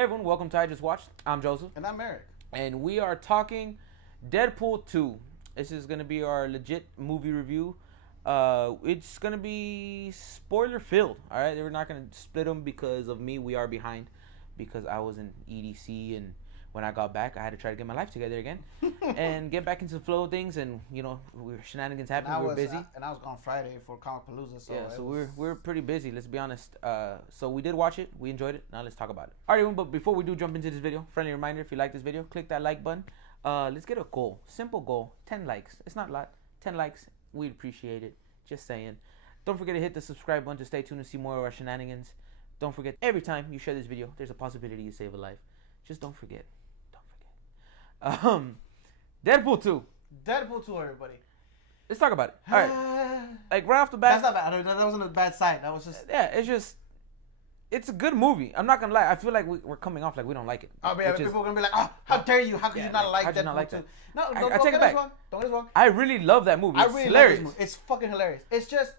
Hey everyone, welcome to I Just Watched. I'm Joseph. And I'm Eric. And we are talking Deadpool 2. This is going to be our legit movie review. It's going to be spoiler filled, alright? We're not going to split them because of me. We are behind because I was in EDC, and when I got back, I had to try to get my life together again and get back into the flow of things. And, you know, shenanigans happened. We were busy. And I was gone Friday for Comic Palooza. So yeah, so we're pretty busy, let's be honest. So we did watch it. We enjoyed it. Now let's talk about it. All right, but before we do jump into this video, friendly reminder, if you like this video, click that like button. Let's get a goal. Simple goal. 10 likes. It's not a lot. 10 likes. We'd appreciate it. Just saying. Don't forget to hit the subscribe button to stay tuned to see more of our shenanigans. Don't forget, every time you share this video, there's a possibility you save a life. Just don't forget. Deadpool 2. Deadpool 2, everybody. Let's talk about it. All right. Like, right off the bat. That's not bad. That wasn't a bad side. That was just... Yeah, it's a good movie. I'm not going to lie. I feel like we're coming off like we don't like it. Oh, yeah, people are going to be like, oh, how dare you? How could you not like Deadpool 2? No, don't get us wrong. Don't get us wrong. I really love that movie. It's hilarious. Love this movie. It's fucking hilarious. It's just...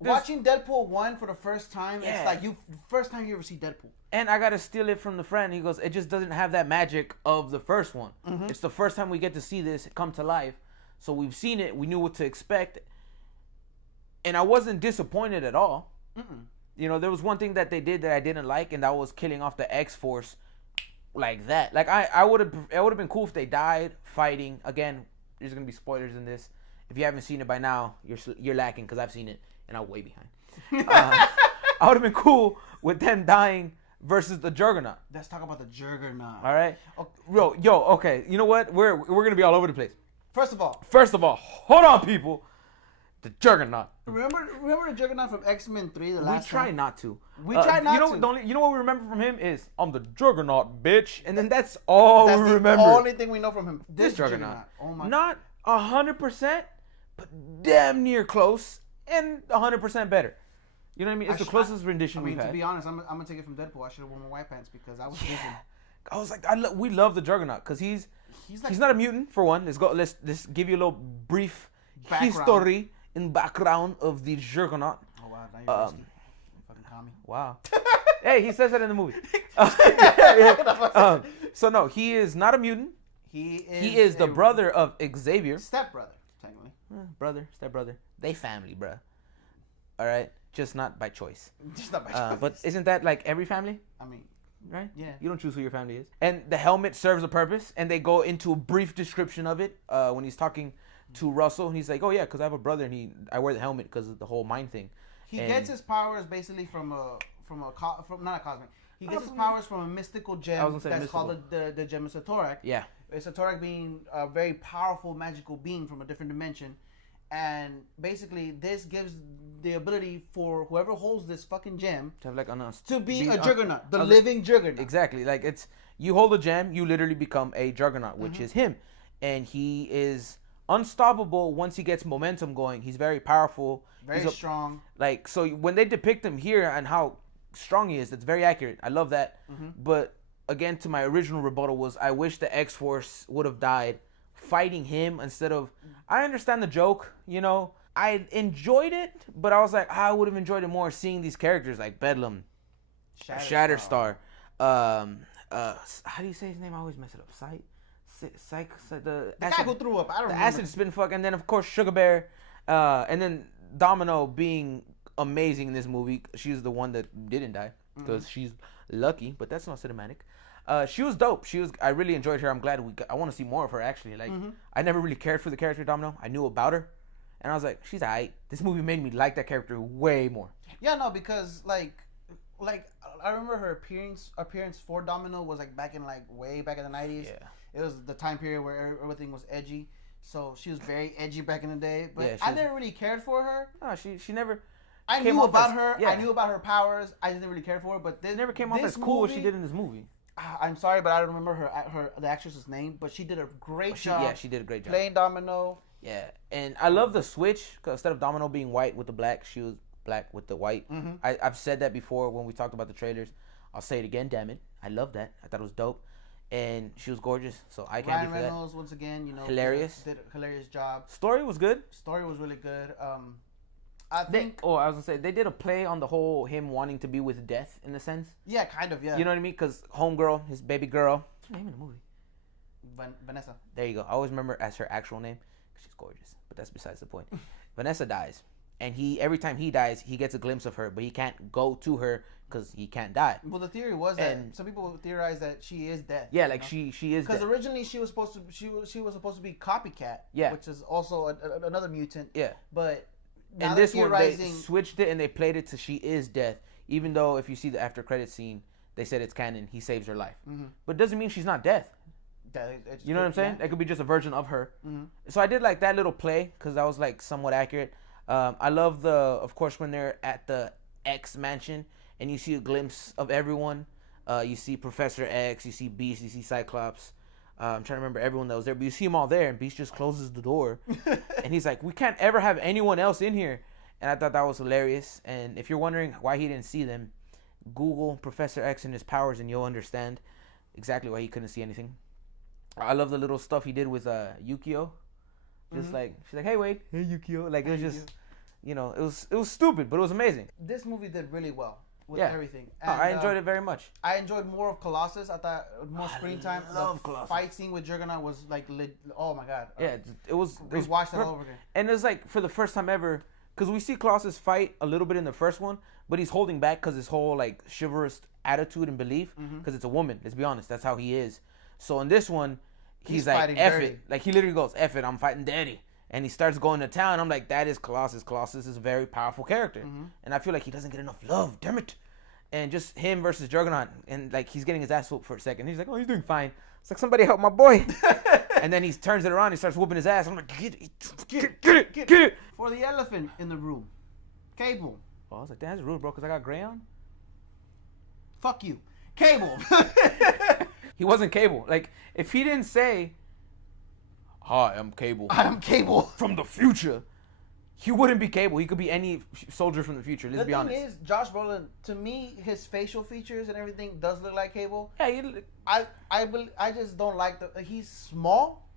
Watching Deadpool 1 for the first time, it's like first time you ever see Deadpool. And I got to steal it from the friend. He goes, it just doesn't have that magic of the first one. Mm-hmm. It's the first time we get to see this come to life. So we've seen it. We knew what to expect. And I wasn't disappointed at all. Mm-mm. You know, there was one thing that they did that I didn't like, and that was killing off the X-Force like that. Like, it would have been cool if they died fighting. Again, there's going to be spoilers in this. If you haven't seen it by now, you're lacking because I've seen it. And I'm way behind. I would have been cool with them dying versus the Juggernaut. Let's talk about the Juggernaut. All right. Okay. Yo, okay. You know what? We're gonna be all over the place. First of all, hold on, people. The Juggernaut. Remember the Juggernaut from X-Men 3? The last. We try not to. We try not to. You know what we remember from him is I'm the Juggernaut, bitch, and then that's all we remember. That's the only thing we know from him. This Juggernaut. Oh my. Not 100%, but damn near close. And 100% better. You know what I mean? It's the closest rendition we've had. To be honest, I'm gonna take it from Deadpool. I should have worn my white pants because I was thinking. I was like, we love the Juggernaut because he's not a mutant for one. Let's give you a little brief history and background of the Juggernaut. Oh wow, now you're fucking commie. Wow. Hey, he says that in the movie. So no, he is not a mutant. He is the brother of Xavier. Stepbrother, technically. Stepbrother. They family, bruh. All right? Just not by choice. Just not by choice. But isn't that like every family? I mean, right? Yeah. You don't choose who your family is. And the helmet serves a purpose, and they go into a brief description of it when he's talking to Russell, and he's like, oh, yeah, because I have a brother, and I wear the helmet because of the whole mind thing. He gets his powers basically from not a cosmic. He gets his powers from a mystical gem that's called the gem of Satorak. Yeah. Satorak being a very powerful magical being from a different dimension. And basically, this gives the ability for whoever holds this fucking gem to have like to be a Juggernaut, the living Juggernaut. Exactly. Like you hold a gem, you literally become a Juggernaut, which is him, and he is unstoppable once he gets momentum going. He's very powerful, very strong. Like so, when they depict him here and how strong he is, that's very accurate. I love that. Mm-hmm. But again, to my original rebuttal was I wish the X-Force would have died fighting him instead of. I understand the joke, you know. I enjoyed it, but I was like, I would have enjoyed it more seeing these characters like Bedlam, Shatterstar. How do you say his name? I always mess it up. The guy who threw up. I don't remember. The acid spin fuck, and then of course Sugar Bear, and then Domino being amazing in this movie. She's the one that didn't die because she's lucky, but that's not cinematic. She was dope. I really enjoyed her. I'm glad I want to see more of her actually. Like I never really cared for the character Domino. I knew about her, and I was like, she's alright. This movie made me like that character way more. Yeah, no, because like I remember her appearance for Domino was like way back in the 90s. Yeah. It was the time period where everything was edgy. So she was very edgy back in the day. But I never really cared for her. No, she never. I knew about her. Yeah. I knew about her powers. I didn't really care for her. But this never came off as cool as she did in this movie. I'm sorry, but I don't remember the actress's name, but she did a great job. Yeah, she did a great job playing Domino. Yeah, and I love the switch because instead of Domino being white with the black, she was black with the white. Mm-hmm. I've said that before when we talked about the trailers. I'll say it again. Damn it, I love that. I thought it was dope, and she was gorgeous. So I can't be for that. Ryan Reynolds once again, hilarious. Did a hilarious job. Story was good. Story was really good. I think. I was gonna say they did a play on the whole him wanting to be with death in a sense. Yeah, kind of. Yeah. You know what I mean? Because homegirl, his baby girl. What's her name in the movie? Vanessa. There you go. I always remember as her actual name because she's gorgeous. But that's besides the point. Vanessa dies, and every time he dies, he gets a glimpse of her, but he can't go to her because he can't die. Well, the theory was that some people theorize that she is death. Yeah, like she is. Because originally she was supposed to be Copycat. Yeah. Which is also another mutant. Yeah. But in this one, they switched it and they played it to she is death. Even though if you see the after credit scene, they said it's canon. He saves her life, but it doesn't mean she's not death. You know what I'm saying? Yeah. It could be just a version of her. So I did like that little play because that was like somewhat accurate. I love of course, when they're at the X mansion and you see a glimpse of everyone. You see Professor X, you see Beast, you see Cyclops. I'm trying to remember everyone that was there, but you see them all there, and Beast just closes the door, and he's like, "We can't ever have anyone else in here." And I thought that was hilarious. And if you're wondering why he didn't see them, Google Professor X and his powers, and you'll understand exactly why he couldn't see anything. I love the little stuff he did with Yukio. Just like she's like, "Hey Wade, hey Yukio." Like it was just, it was stupid, but it was amazing. This movie did really well with everything. And, I enjoyed it very much. I enjoyed more of Colossus. I thought more screen time. The fight scene with Juggernaut was like, oh my god. Yeah, it was. We watched that all over again. And it was like for the first time ever, because we see Colossus fight a little bit in the first one, but he's holding back because his whole like chivalrous attitude and belief. Because it's a woman. Let's be honest, that's how he is. So in this one, he's like, F it. Like, he literally goes, F it, I'm fighting daddy. And he starts going to town. I'm like, that is Colossus. Colossus is a very powerful character. And I feel like he doesn't get enough love. Damn it. And just him versus Juggernaut. And, like, he's getting his ass whooped for a second. He's like, oh, he's doing fine. It's like, somebody help my boy. And then he turns it around. He starts whooping his ass. I'm like, get it. For the elephant in the room, Cable. Oh, I was like, that's rude, bro, because I got gray on. Fuck you. Cable. He wasn't Cable. Like, if he didn't say, "Hi, I'm Cable. I am Cable from the future," he wouldn't be Cable. He could be any soldier from the future. Let's be honest. The thing is, Josh Brolin, to me, his facial features and everything does look like Cable. Yeah, I just don't like he's small.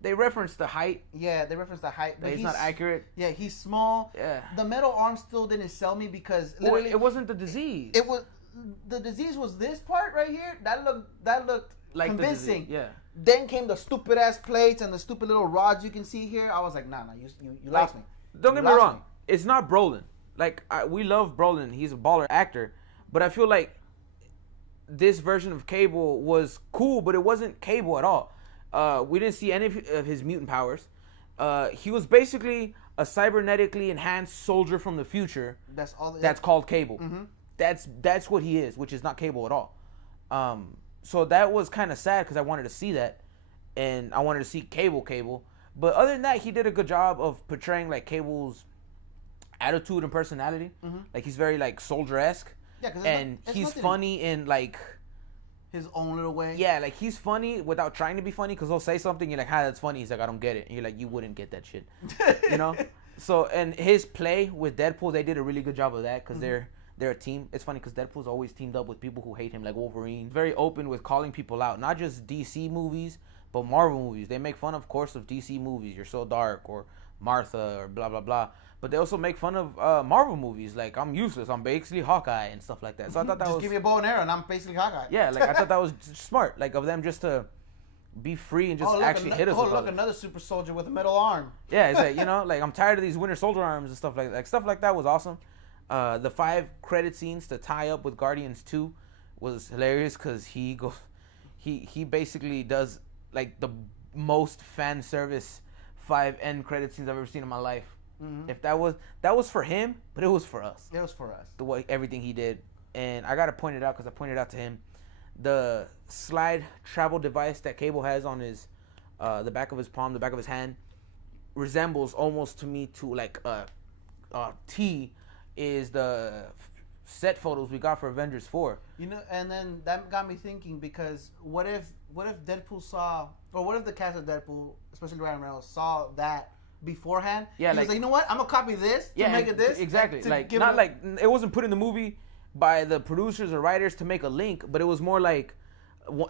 They reference the height. Yeah, they reference the height, but he's not accurate. Yeah, he's small. Yeah. The metal arm still didn't sell me because literally it wasn't the disease. It was the disease was this part right here. That looked like convincing. Yeah. Then came the stupid ass plates and the stupid little rods you can see here. I was like, nah, you lost me. Don't get me wrong. It's not Brolin. Like we love Brolin. He's a baller actor, but I feel like this version of Cable was cool, but it wasn't Cable at all. We didn't see any of his mutant powers. He was basically a cybernetically enhanced soldier from the future. That's all. That's called Cable. That's what he is, which is not Cable at all. So that was kind of sad because I wanted to see that, and I wanted to see Cable. But other than that, he did a good job of portraying like Cable's attitude and personality. Like he's very like soldier-esque. Yeah, and he's funny in like his own little way. Yeah, like he's funny without trying to be funny because he'll say something, you're like, "Hi, that's funny." He's like, "I don't get it." And you're like, "You wouldn't get that shit," you know. So and his play with Deadpool, they did a really good job of that because they're a team. It's funny because Deadpool's always teamed up with people who hate him, like Wolverine. Very open with calling people out, not just DC movies, but Marvel movies. They make fun, of course, of DC movies. You're so dark, or Martha, or blah blah blah. But they also make fun of Marvel movies, like I'm useless, I'm basically Hawkeye and stuff like that. So I thought that just give me a bow and arrow and I'm basically Hawkeye. Yeah, like I thought that was smart, like of them just to be free and just actually hit us. Oh, look, another super soldier with a metal arm. Yeah, it's like, like I'm tired of these Winter Soldier arms and stuff like that. Like, stuff like that was awesome. The 5 credit scenes to tie up with Guardians 2 was hilarious because he basically does like the most fan service 5 end credit scenes I've ever seen in my life. If that was for him, but it was for us. It was for us. The way everything he did, and I gotta point it out because I pointed out to him, the slide travel device that Cable has on his, the back of his palm, the back of his hand, resembles almost to me to like a T is the set photos we got for Avengers 4. And then that got me thinking because what if Deadpool saw, or what if the cast of Deadpool, especially Ryan Reynolds, saw that beforehand? Yeah, he was like, you know what? I'm gonna copy this to make it this. Exactly. Like not like it wasn't put in the movie by the producers or writers to make a link, but it was more like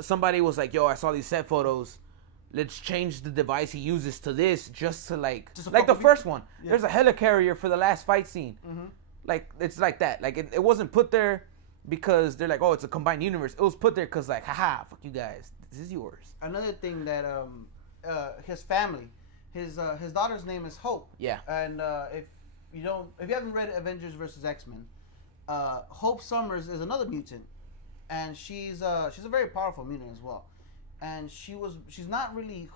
somebody was like, "Yo, I saw these set photos. let's change the device he uses to this just to like Just the first one. Yeah. There's a helicarrier for the last fight scene. Like it's like that. Like it wasn't put there because they're like, oh, it's a combined universe. It was put there because like, haha, fuck you guys, this is yours. Another thing that his family, his daughter's name is Hope. Yeah. And if you haven't read Avengers vs. X-Men, Hope Summers is another mutant, and she's a very powerful mutant as well. And she's not really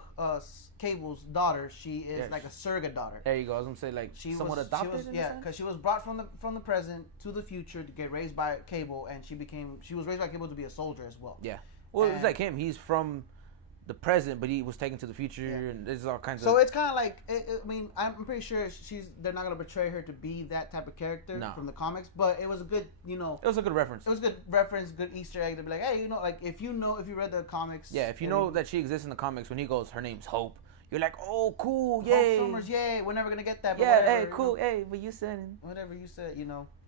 Cable's daughter. She is like a surrogate daughter. There you go. I was gonna say like somewhat adopted. Because she was brought from the present to the future to get raised by Cable, and she was raised by Cable to be a soldier as well. Yeah. Well, it's like him. He's from the present, but he was taken to the future, and there's all kinds of. So it's kind of like I mean, I'm pretty sure they're not gonna portray her to be that type of character from the comics, but it was a good, It was a good reference. It was a good reference, good Easter egg to be like, hey, like if you read the comics. Yeah, if you know that she exists in the comics, when he goes, her name's Hope. You're like, oh, cool, yay. Hope Summers, yay. We're never gonna get that. But yeah, whatever, hey, cool, hey. But you said whatever you said,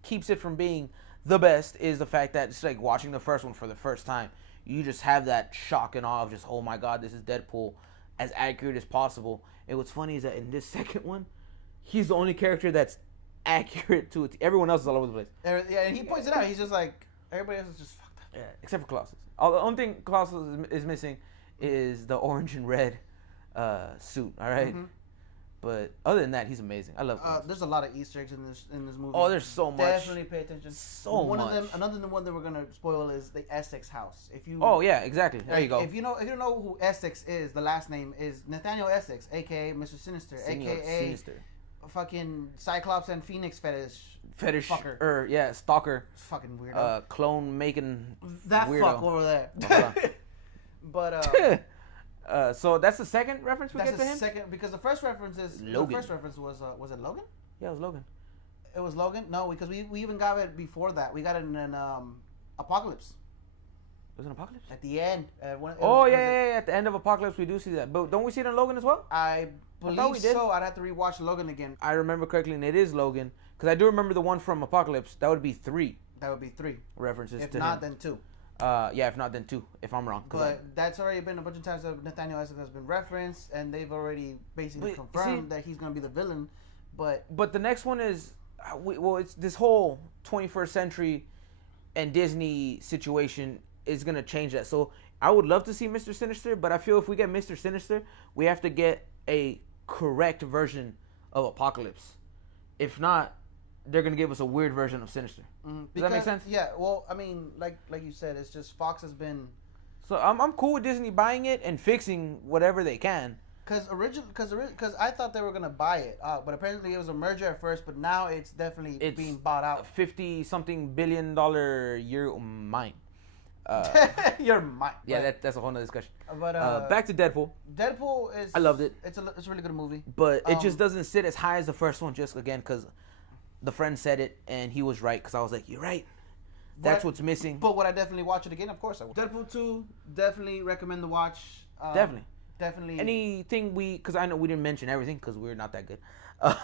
keeps it from being the best is the fact that it's like watching the first one for the first time. You just have that shock and awe of just, oh my god, this is Deadpool, as accurate as possible. And what's funny is that in this second one, he's the only character that's accurate to it. Everyone else is all over the place. Yeah, and he points it out. He's just like, everybody else is just fucked up. Yeah, except for Colossus. The only thing Colossus is missing is the orange and red suit. All right. But other than that, he's amazing. I love Colossus. There's a lot of Easter eggs in this movie. Oh, there's so much. Definitely pay attention. Much. Another one that we're gonna spoil is the Essex house. Oh yeah, exactly. There you go. If you don't know who Essex is, the last name is Nathaniel Essex, aka Mr. Sinister, aka Sinister. Fucking Cyclops and Phoenix fetish fucker. Stalker. Fucking weirdo. Clone making that weirdo. fuck over there. But so that's the second reference we get to him? Second, because the first reference is Logan. The first reference was it Logan? Yeah, it was Logan. It was Logan? No, because we even got it before that. We got it in Apocalypse. It was an Apocalypse? At the end. At the end of Apocalypse we do see that. But don't we see it in Logan as well? I believe we did. so. I'd have to rewatch Logan again. I remember correctly, and it is Logan. Because I do remember the one from Apocalypse. That would be 3. That would be 3 references if to not, him. Then 2. If not, then 2, if I'm wrong. But that's already been a bunch of times that Nathaniel Essex has been referenced, and they've already basically confirmed that he's going to be the villain. But the next one is, it's this whole 21st century and Disney situation is going to change that. So I would love to see Mr. Sinister, but I feel if we get Mr. Sinister, we have to get a correct version of Apocalypse. If not, they're gonna give us a weird version of Sinister. Does that make sense? Yeah. Well, I mean, like you said, it's just Fox has been. So I'm cool with Disney buying it and fixing whatever they can. Because I thought they were gonna buy it, but apparently it was a merger at first, but now it's definitely being bought out. $50-something billion year mine. Your mind. Yeah, that's a whole nother discussion. But back to Deadpool. Deadpool is. I loved it. It's a really good movie. But it just doesn't sit as high as the first one, just again because the friend said it and he was right. Because I was like, you're right. That's what's missing. But would I definitely watch it again? Of course I would. Deadpool 2, definitely recommend the watch. Definitely. Anything because I know we didn't mention everything because we're not that good.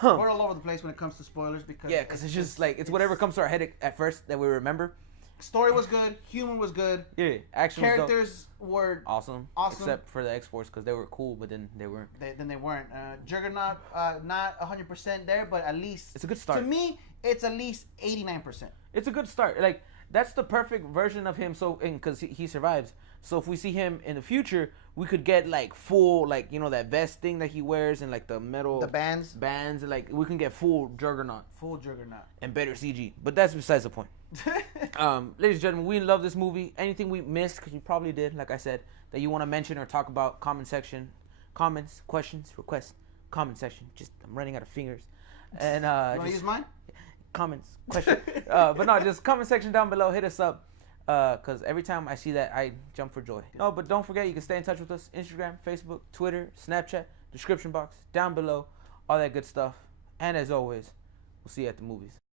We're all over the place when it comes to spoilers because it's just like it's whatever comes to our head at first that we remember. Story was good, humor was good. Yeah, action. Characters were awesome, except for the X-Force because they were cool, but then they weren't. They weren't. Juggernaut, not 100% there, but at least it's a good start. To me, it's at least 89%. It's a good start. Like that's the perfect version of him. So, because he survives. So if we see him in the future, we could get like full, like that vest thing that he wears and like the metal, the bands, and like we can get full Juggernaut, and better CG. But that's besides the point. Ladies and gentlemen, we love this movie. Anything we missed, because we probably did, like I said, that you want to mention or talk about, comments, questions, requests, comment section. I'm running out of fingers. And you want to use mine? Comments, questions. But no, just comment section down below. Hit us up. Because every time I see that, I jump for joy. No, but don't forget, you can stay in touch with us. Instagram, Facebook, Twitter, Snapchat, description box, down below. All that good stuff. And as always, we'll see you at the movies.